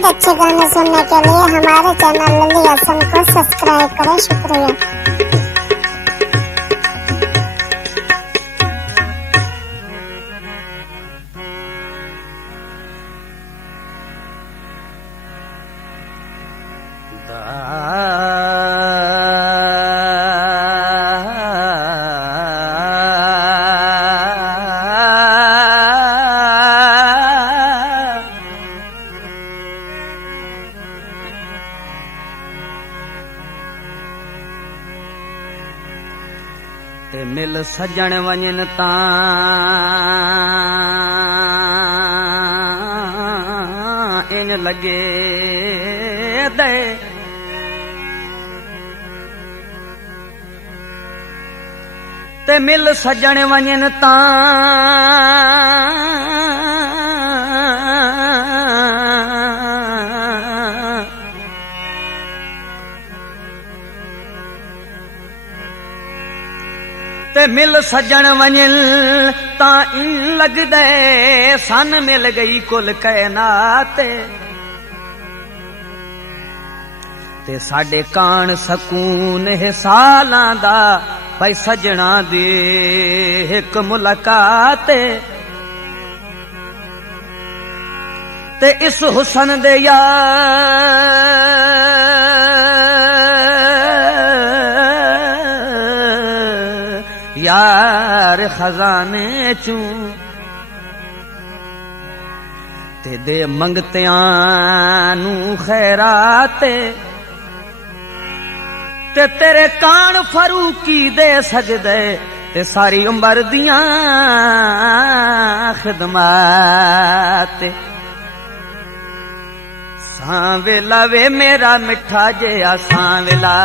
मजीद अच्छे गाने सुनने के लिए हमारे चैनल लली हसन को सब्सक्राइब करें। शुक्रिया। ते मिल सजण वञन तां इन लगे दे ते मिल सजण वञन तां ते मिल सजण वञन तां इन लगदे सन मिल गई कुल कायनात ते साडे कान सकून है सालां दा भाई सजना दी एक मुलाकात ते इस हुसन दे यार खजाने चू ते दे मंगतियां नू खैरात ते तेरे कान फरूकी दे सजदे ते सारी उम्र दियां खिदमत सांवेला वे मेरा मिठा जिहा सांवेला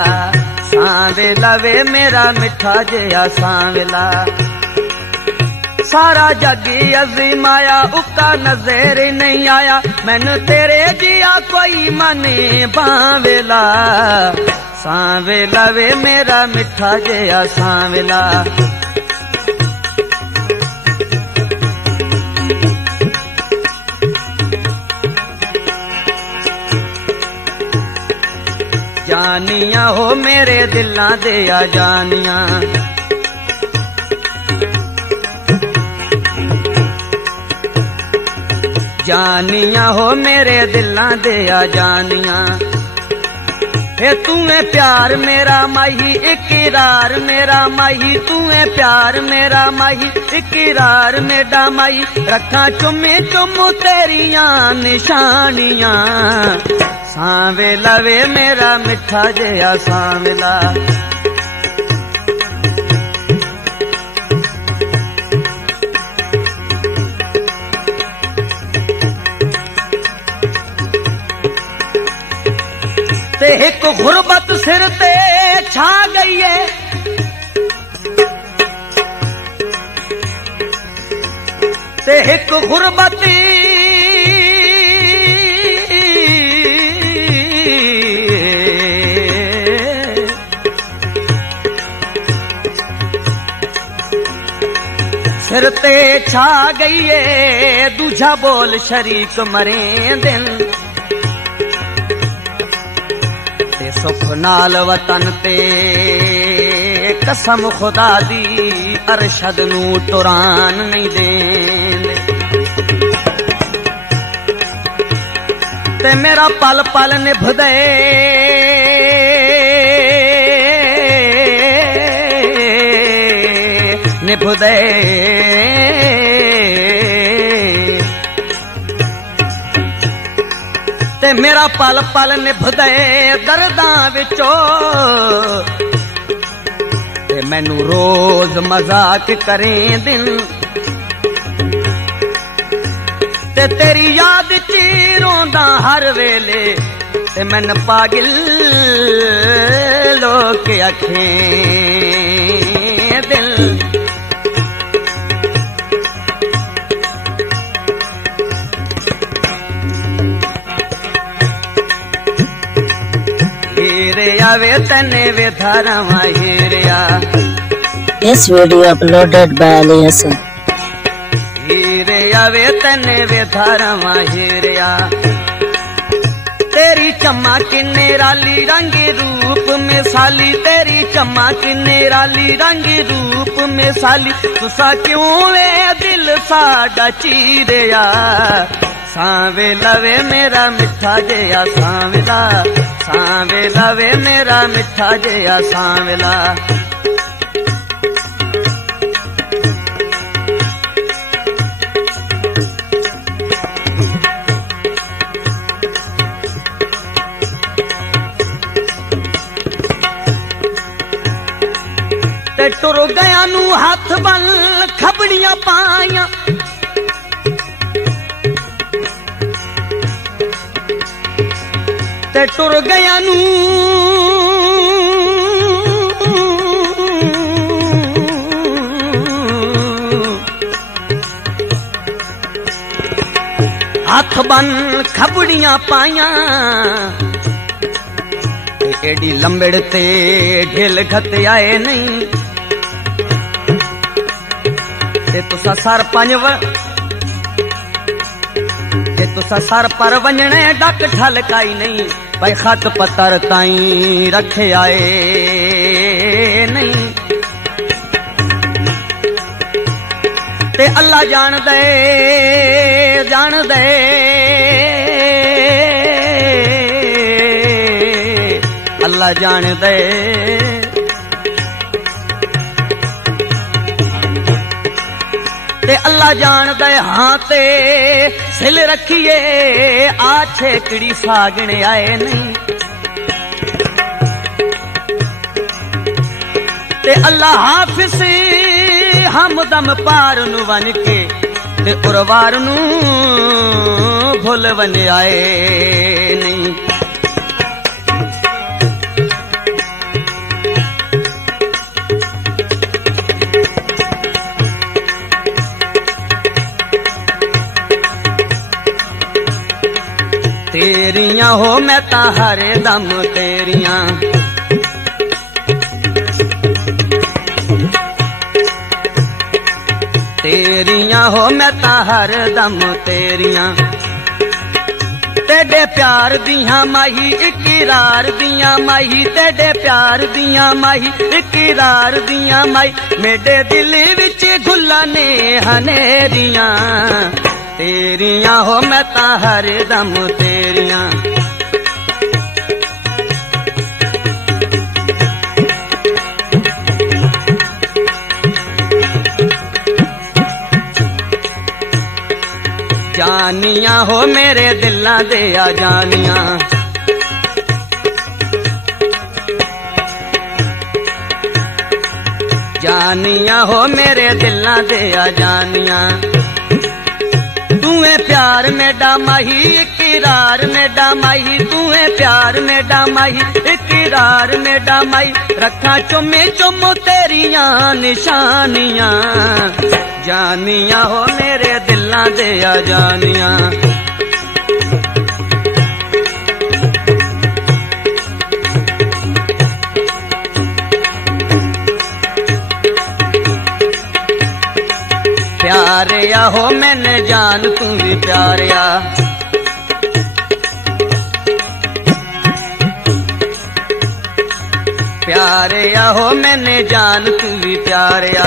सांवेला वे मेरा मिठा जिहा सांवेला सारा जग अज़ीम आया उका नजर नहीं आया मैनू तेरे जिहा कोई मने बावेला सांवेला वे मेरा मिठा जिहा सांवेला जानिया हो मेरे दिलां दे आ जानिया जानिया हो मेरे दिलां दे आ जानिया हे तूने प्यार मेरा माही इकरार मेरा माही तूने प्यार मेरा माही इकरार मेरा माही रखा चुमे चुम तेरिया निशानियां सांवेला वे मेरा मिठा जिहा सांवेला ते एक गुरबत सिर ते छा गई है ते एक गुरबत सिर ते छा गई है दूजा बोल शरीक मरे दिन ते सुख नाल वतन ते कसम खुदा दी अरशद नू टुरान नहीं देंदे ते मेरा पल पल निभदे निभदे ते मेरा पल पल निभदे दर्दां विचों ते मैनू रोज मजाक करें दिन ते तेरी याद च रोंदा हर वेले ते मैन पागल लोक आखें दिल वे तने वे धारावां Hiriya This video uploaded by Ali Hassan. Hiriya वे तने वे धारावां हीरिया चमक निराली रंग रूप में साली, तेरी चमक निराली रंग रूप में साली, तुसा क्यों वे दिल साडा चीरिया, सांवेला वे मेरा मिठा जिया सांवेला, सांवेला वे मेरा मिठा जिया सांवेला। ते टुर गया नू हाथ बल खबड़ियां पाया, ते टुर गया नू हाथ बन खबड़ियां पाया, एडी लंबड़ ते ढिल खत आए नहीं, ते तुसा सर सर पर वंजने डक ठलकाई नहीं, भाई खत पत्तर ताई रखे आए नहीं, ते अल्लाह जान दे अल्लाह जान दे, ते अल्लाह जान दे हाँ ते सिल रखिए आछे किड़ी सागने आए नहीं, ते अल्लाह हाफिज हमदम पार नु वन के, ते उरवार नु भुल वन आए नहीं। तेरियां हो मैं ता हर दम तेरियां, तेरियां हो मैं ता हर दम तेरियां, तेरे प्यार दियां माही इकरार दियां माही, तेरे प्यार दियां माही इकरार दियां माही, मेरे दिल विच गुल्ला ने हनेरियां, तेरियां हो मैं ता हर दम तेरियां। जानियां हो मेरे दिलां दे आ जानियां, जानियां हो मेरे दिलां दे आ जानियां, तूए प्यार मेरा माही इकरार मेरा माही, तूए प्यार मेरा माही इकरार मेरा माही, रखा चुमे चुमो तेरियां निशानियां, जानियां हो मेरे दिलां दे आ जानियां। प्यारिया हो मैंने जान तू भी प्यारिया, प्यारिया हो मैंने जान तू भी प्यारिया,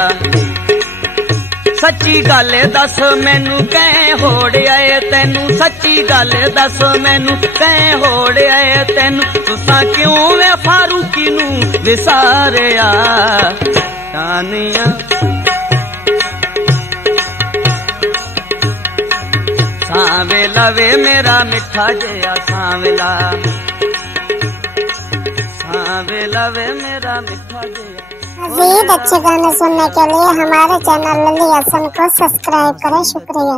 सच्ची गल दस मैनू कै होड़िया तेनू, सच्ची गल दस मैनू कै होड़िया तेनू, तुसा क्यों वे फारूकी नू विसारिया, जानिया सांवेला वे मेरा मिठा जिया सांवेला, सांवेला वे मेरा मिठा जिया। मज़ीद अच्छे गाने सुनने के लिए हमारे चैनल लली हसन को सब्सक्राइब करें। शुक्रिया।